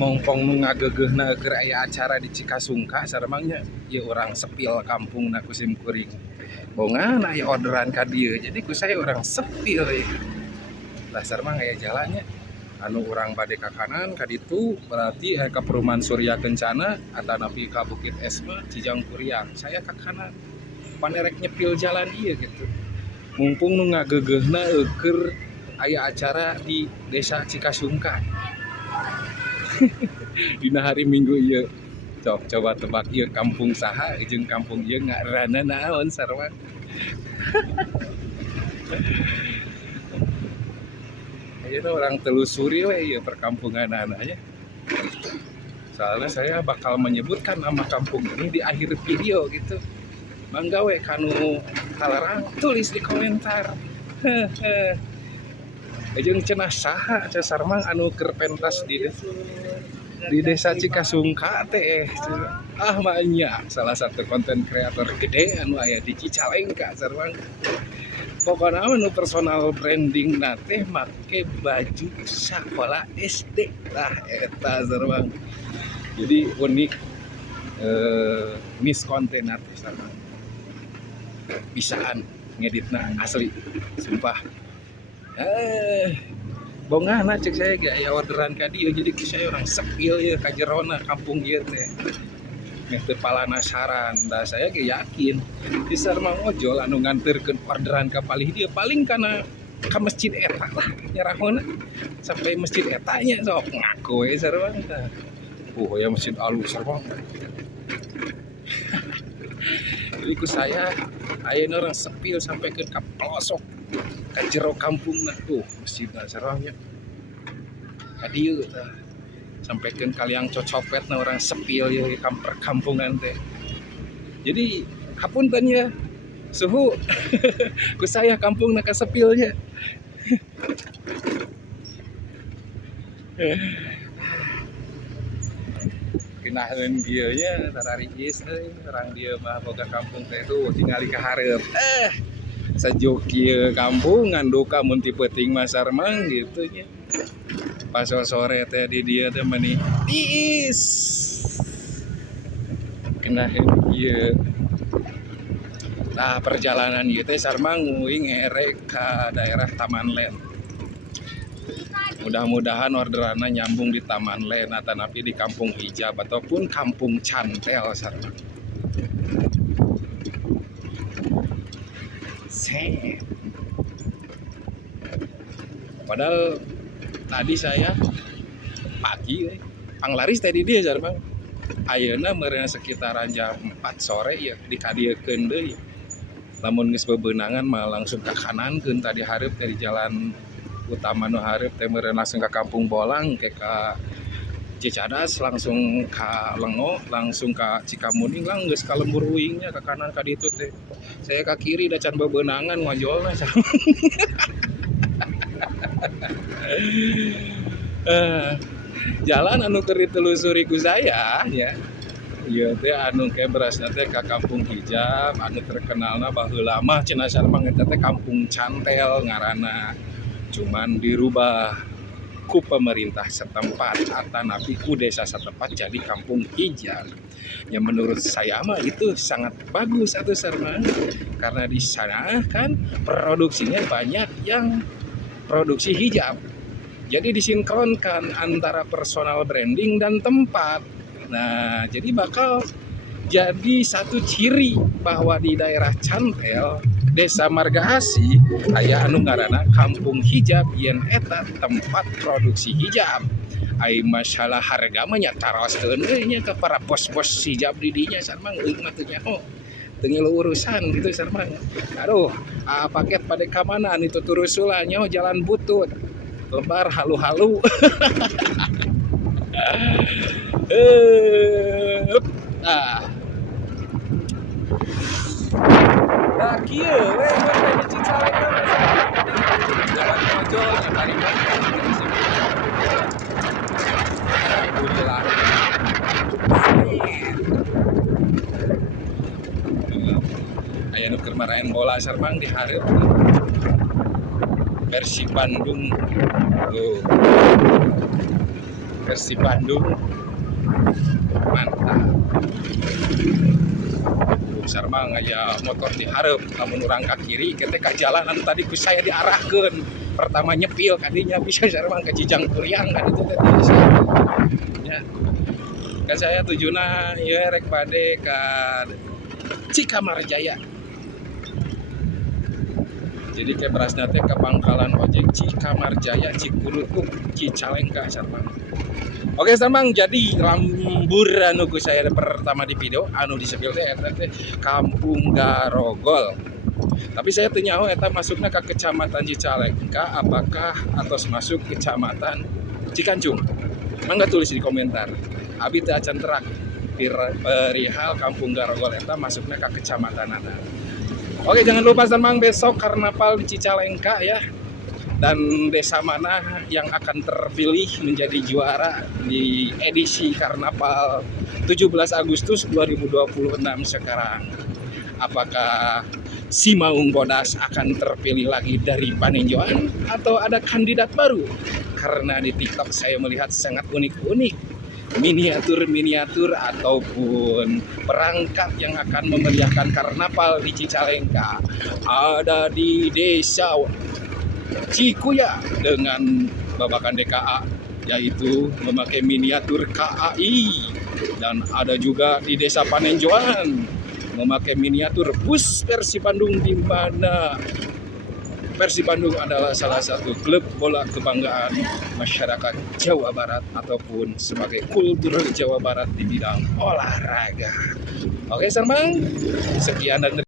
Mongpong nu ngagegeuna keur aya acara di Cikasungka saremangnya ieu urang sepil kampungna ku simkuring. Bongan aya orderan ka dieu, jadi ku saya urang sepil ya. Lah saremang aya jalannya. Anu urang bade ka kanan ka ditu berarti ka perumahan Surya Kencana atanapi ka Bukit Esma Cijang Kuriang. Saya ka kanan. Panerek nyepil jalan ieu gitu. Mumpung nu ngagegeuna keur aya acara di Desa Cikasungka. Dina hari Minggu ieu. Coba tebak ieu kampung saha jeung kampung ieu ngaranna naon sareng. Ayeuna orang telusuri we ieu perkampungan anaknya. Soalnya saya bakal menyebutkan nama kampung ini di akhir video gitu. Mangga we kanu kalarang tulis di komentar. Jeung cenah saha sareng anu keur pentas di Desa Cikasungka teh. Ah manya salah satu konten kreator gede anu aya di Cicalengka sareng. Pokoknya anu personal branding teh make baju sekolah SD lah eta sareng. Jadi unik miss konten teh sareng. Bisaan ngeditna asli sumpah. Bongana cek saya gak aya orderan ka dieu jadi saya orang sepil ya ka jerona kampung ieu teh. Meh teu palanasaran da saya ge yakin di sareng ojol anu nganterkeun orderan ka palih dieu paling kana ka masjid eta lah nyarahona sampai masjid eta nya sok ngaku we sareng tah. Ya masjid alus sareng. Jadi ku saya ayeuna orang sepil sampai ke pelosok ka jero kampungna tuh masjidna sarengnya. Ka dieu tah sampaikeun kaliang cocopetna orang sepil ieu perkampungan teh. Jadi hapunten ya suhu ku saya kampungna ka sepilnya. Kinaheun dieu nya tarariis orang dieu mah boga kampung teh tuh tingali ka hareup. Sajuk kieu kampung nganduka mun ti peuting mah sareng gitu nya. Pas sore teh di dieu teh meni tiis. Kinaheun ieu. Nah, perjalanan ieu teh sareng nguing erek ka daerah Taman Len. Mudah-mudahan orderanna nyambung di Taman Len atanapi di Kampung Hijab ataupun Kampung Cantel sareng. Padahal tadi saya pagi panglaris tadi dia sareng. Ayeuna meureun sekitaran jam 4 sore ya dikadiekeun deui. Lamun geus bebeunangan mah langsung ka kanankeun tadi hareup dari jalan utama nu hareup teh meureun langsung ka Kampung Bolang ke ka Cicadas langsung ka Lengo langsung ka Cikamuning lang geus ka lembur uingnya ka kanan ka ditu teh. Saya ka kiri da can bebeunangan ngojolna sareng. Jalan anu keur ditelusuri ku saya ya. Ieu teh anu ke berasna teh ka Kampung Hijab, anu terkenalna baheula mah cenah sareng eta teh Kampung Cantel ngaranna. Cuman dirubah ku pemerintah setempat atanapi ku desa setempat jadi Kampung Hijab. Yang menurut saya mah itu sangat bagus atuh sareng. Karena di sana kan produksinya banyak yang produksi hijab. Jadi disinkronkan antara personal branding dan tempat. Nah, jadi bakal jadi satu ciri bahwa di daerah Cantel, Desa Marga Asih, aya anu ngaranna Kampung Hijab yen eta tempat produksi hijab. Ai masalah harga mah nya taroskeun deui nya ke para bos-bos hijab di dinya sareng eueuh mah teu nyaho. Teu ngilu urusan gitu sareng. Aduh, paket pada ka mana anu turus ulah nyaho jalan butut. Lebar halu-halu. Nah kieu we teh di Cicalengka. Jalan ojol nya bari aya nu keur maraen bola sareng di hareup. Persib Bandung Tuh, Persib Bandung mantap. Sarma ngaya motor diharap, namun orang ke kiri, ketika jalan anu tadi ku saya diarahkan. Pertama nyepil, kadinya bisa sarma ke Cijang Kuriang kan itu tadi. Ya, kan saya tujuna ya rek pade ke Cikamarjaya. Jadi kayak berasnya teh ke pangkalan ojek Cikamarjaya, Cikurutuk, Cicalengka sarma. Oke Sarmang, jadi lambur anu ku saya pertama di video anu disepil teh eta teh Kampung Garogol. Tapi saya teu nyaho eta masukna ke Kecamatan Cicalengka apakah atau masuk Kecamatan Cikancung. Mangga tulis di komentar. Abi teu acan terak perihal Kampung Garogol eta masukna ke kecamatan mana. Oke, jangan lupa Sarmang besok karnaval di Cicalengka ya. Dan desa mana yang akan terpilih menjadi juara di edisi Karnaval 17 Agustus 2026 sekarang. Apakah Simaung Bodas akan terpilih lagi dari Paninjauan atau ada kandidat baru? Karena di TikTok saya melihat sangat unik-unik miniatur-miniatur ataupun perangkat yang akan memeriahkan karnaval di Cicalengka. Ada di desa Cikuya dengan babakan DKA, yaitu memakai miniatur KAI, dan ada juga di desa Panenjoan memakai miniatur bus Persib Bandung, di mana Persib Bandung adalah salah satu klub bola kebanggaan masyarakat Jawa Barat ataupun sebagai kultur Jawa Barat di bidang olahraga. Oke Sarmang, sekian dan